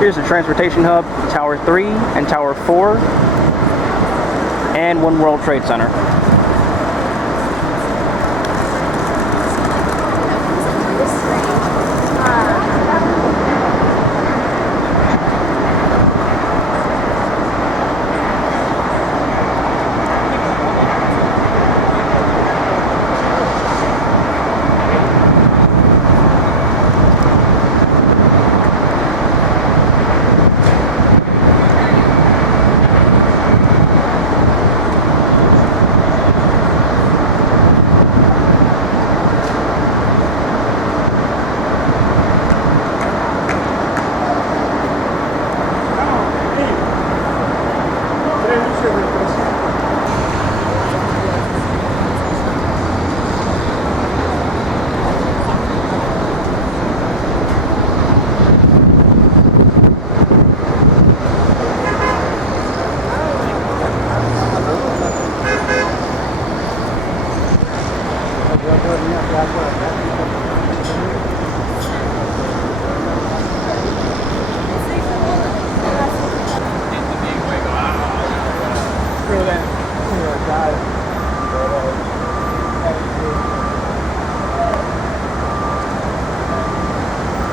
Here's the transportation hub, Tower 3 and Tower 4, and One World Trade Center.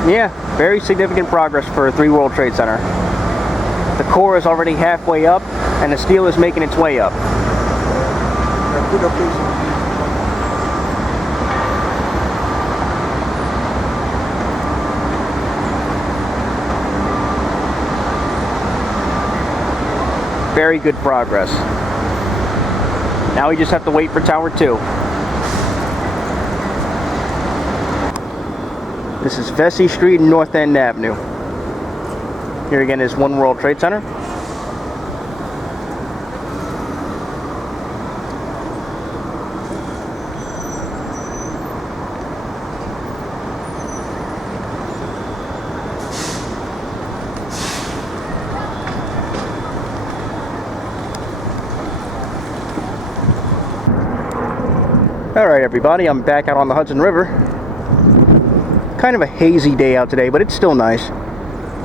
Yeah, very significant progress for 3 World Trade Center. The core is already halfway up, and the steel is making its way up. Very good progress. Now we just have to wait for Tower 2. This is Vesey Street and North End Avenue. Here again is One World Trade Center. Alright everybody, I'm back out on the Hudson River. Kind of a hazy day out today, but it's still nice.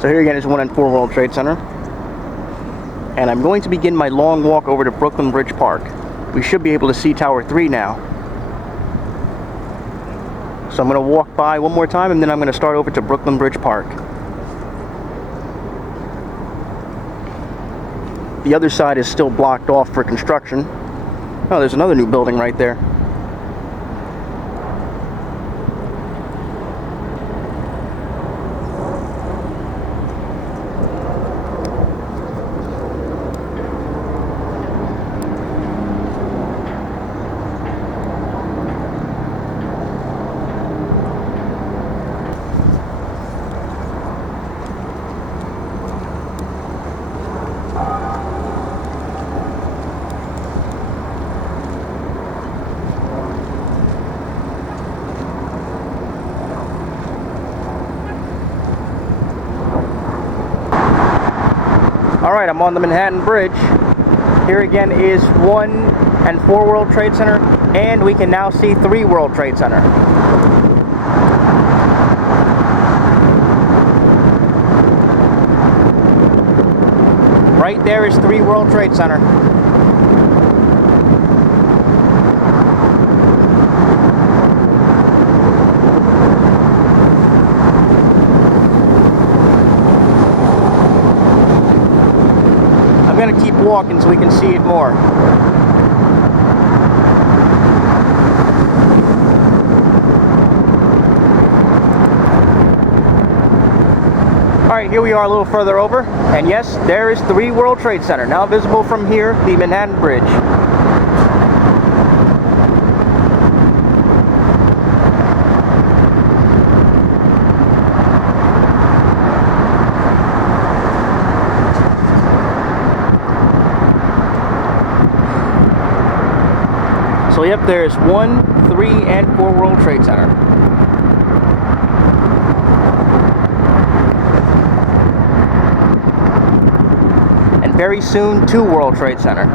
So here again is 1 and 4 World Trade Center. And I'm going to begin my long walk over to Brooklyn Bridge Park. We should be able to see Tower 3 now. So I'm going to walk by one more time, and then I'm going to start over to Brooklyn Bridge Park. The other side is still blocked off for construction. Oh, there's another new building right there. Alright, I'm on the Manhattan Bridge. Here again is 1 and 4 World Trade Center, and we can now see 3 World Trade Center. Right there is 3 World Trade Center. I'm going to keep walking so we can see it more. Alright, here we are a little further over, and yes, there is 3 World Trade Center, now visible from here, the Manhattan Bridge. So yep, there's 1, 3, and 4 World Trade Center. And very soon, 2 World Trade Center.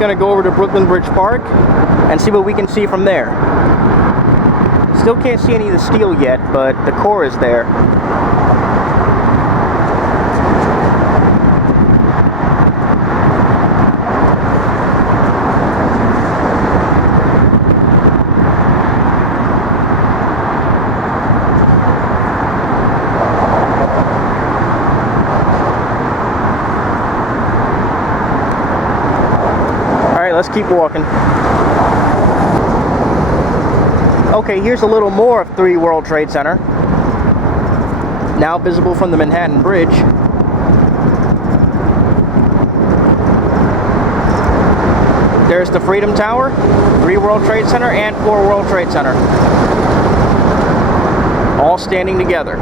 gonna go over to Brooklyn Bridge Park and see what we can see from there. Still can't see any of the steel yet, but the core is there. Let's keep walking. Okay, here's a little more of 3 World Trade Center. Now visible from the Manhattan Bridge. There's the Freedom Tower, 3 World Trade Center, and 4 World Trade Center. All standing together.